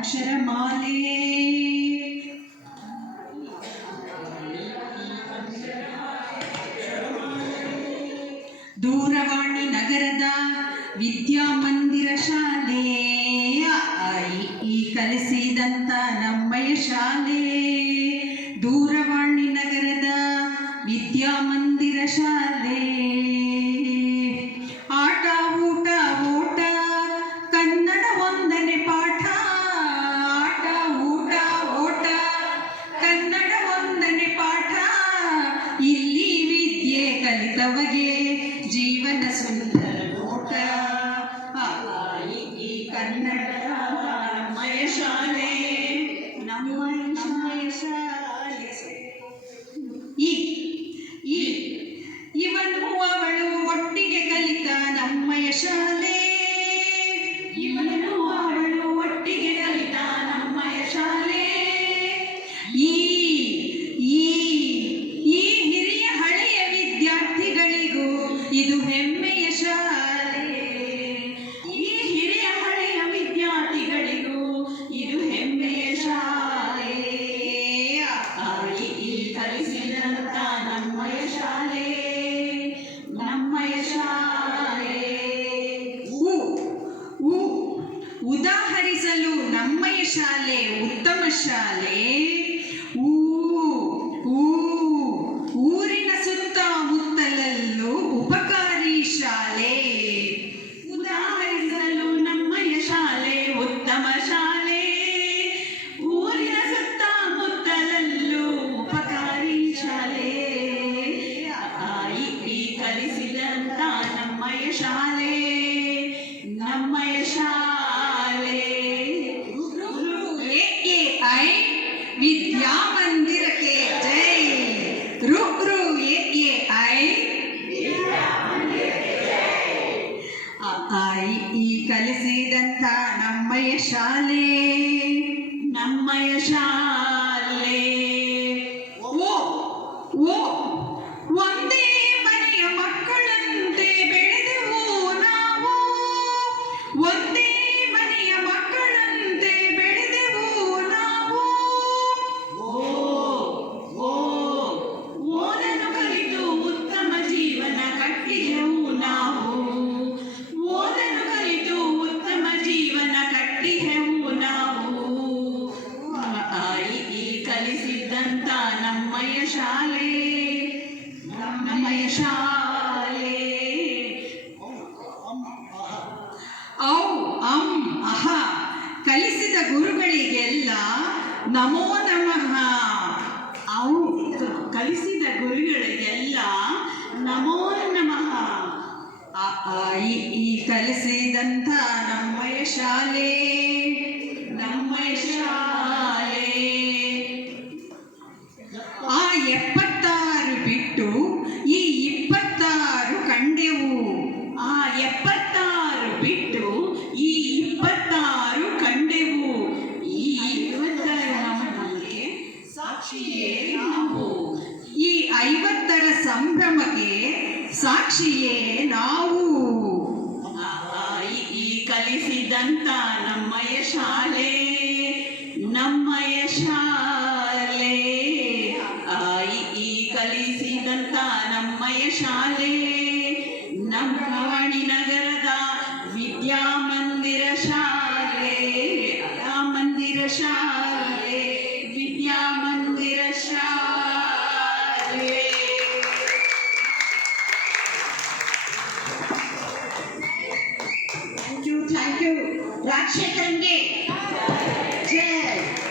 ಅಕ್ಷರಮಾಲೆ. ದೂರವಾಣಿ ನಗರದ ವಿದ್ಯಾಮಂದಿರ ಶಾಲೆ ಈ ಕಲಿಸಿದಂತ ನಮ್ಮಯ ಶಾಲೆ. ದೂರವಾಣಿ ನಗರದ ವಿದ್ಯಾಮಂದಿರ ಶಾಲೆ. ಆಟ ಊಟ ಓಟ ಕನ್ನಡ ಒಂದನೇ ಪಾಠ. ಆಟ ಊಟ ಓಟ ಕನ್ನಡ ಒಂದನೇ ಪಾಠ. ಇಲ್ಲಿ ವಿದ್ಯೆ ಕಲಿತವಗೆ ಜೀವನ ಸುಂದರ ನೋಟ. ಈ ಕನ್ನಡ ನಮ್ಮಯ ಶಾಲೆ, ನಮ್ಮಯ ಶಾಲೆ. ಇವನು ಅವಳು ಒಟ್ಟಿಗೆ ಕಲಿತ ನಮ್ಮಯ ಶಾಲೆ. ಇವನು ಅವಳು ಒಟ್ಟಿಗೆ ಕಲಿತ ನಮ್ಮಯ ಶಾಲೆ. ಈ ಹಿರಿಯ ಹಳೆಯ ವಿದ್ಯಾರ್ಥಿಗಳಿಗೂ ಇದು ಹೆಮ್ಮೆಯ ಶಾಲೆ. ಈ ಹಿರಿಯ ಹಳೆಯ ವಿದ್ಯಾರ್ಥಿಗಳಿಗೂ ಇದು ಹೆಮ್ಮೆಯ ಶಾಲೆ. ಈ ಕಲಿಸಿದಂತ ನಮ್ಮಯ ಶಾಲೆ, ನಮ್ಮಯ ಶಾಲೆ. ಉದಾಹರಿಸಲು ನಮ್ಮಯ ಶಾಲೆ ಉತ್ತಮ ಶಾಲೆ. ಊರಿನ ಸುತ್ತಮುತ್ತಲಲ್ಲೂ ಉಪಕಾರಿ ಶಾಲೆ. ಉದಾಹರಿಸಲು ನಮ್ಮಯ ಶಾಲೆ ಉತ್ತಮ ಶಾಲೆ. ಊರಿನ ಸುತ್ತಮುತ್ತಲಲ್ಲೂ ಉಪಕಾರಿ ಶಾಲೆ. ಈ ಕಲಿಸಿದಂತ ನಮ್ಮಯ ಶಾಲೆ, ನಮ್ಮಯ ಶಾಲೆ. ಐ ವಿದ್ಯಾಮಂದಿರಕ್ಕೆ ಜೈ. ಈ ಕಲಿಸಿದಂತ ನಮ್ಮಯ ಶಾಲೆ, ನಮ್ಮಯ ಶಾಲೆ. ಒಂದೇ ಮನೆಯ ಮಕ್ಕಳಂತೆ ಬೆಳೆದೆವು ನಾವು. ಒಂದೇ ಮನೆಯ ಮಕ್ಕಳಂತೆ ಬೆಳೆದೆವು ನಾವು. ಓದನ್ನು ಕಲಿತು ಉತ್ತಮ ಜೀವನ ಕಟ್ಟಿದೆವು ನಾವು. ಓದನ್ನು ಕಲಿತು ಉತ್ತಮ ಜೀವನ ಕಟ್ಟಿದೆವು ನಾವು. ಈ ಕಲಿಸಿದಂತ ನಮ್ಮಯ ಶಾಲೆ, ನಮ್ಮಯ ಶಾಲೆ. ಅಹ ಕಲಿಸಿದ ಗುರುಗಳಿಗೆಲ್ಲ ನಮೋ ನಮಃ. ಕಲಿಸಿದ ಗುರುಗಳಿಗೆಲ್ಲ ನಮೋ ನಮಃ. ಈ ಕಲಿಸಿದಂಥ ನಮ್ಮಯ ಶಾಲೆ, ನಮ್ಮಯ ಶಾಲೆ. 76 ಬಿಟ್ಟು ಈ 26 ಕಂಡೆವು. 76 ಬಿಟ್ಟು ಈ 26 ಕಂಡೆವು. ಈ 26 ನಮಗೆ ಸಾಕ್ಷಿಯೇ ನಾವು. ಈ 50ರ ಸಂಭ್ರಮಕ್ಕೆ ಸಾಕ್ಷಿಯೇ ನಾವು. ಈ ಕಲಿಸಿದಂತ ನಮ್ಮಯ ಶಾಲೆ, ನಮ್ಮಯ ಶಾಲೆ. ಈ ಕಲಿಸಿದಂತ ನಮ್ಮಯ ಶಾಲೆ, ನಮ್ಮವಾಣಿ ನಗರದ ವಿದ್ಯಾಮಂದಿರ ಶಾಲೆ, ಮಂದಿರ ಶಾಲೆ, ವಿದ್ಯಾಮಂದಿರ ಶಾಲೆ. ಥ್ಯಾಂಕ್ ಯು ರಾಜಶೇಖರನ್ಗೆ ಜೈ.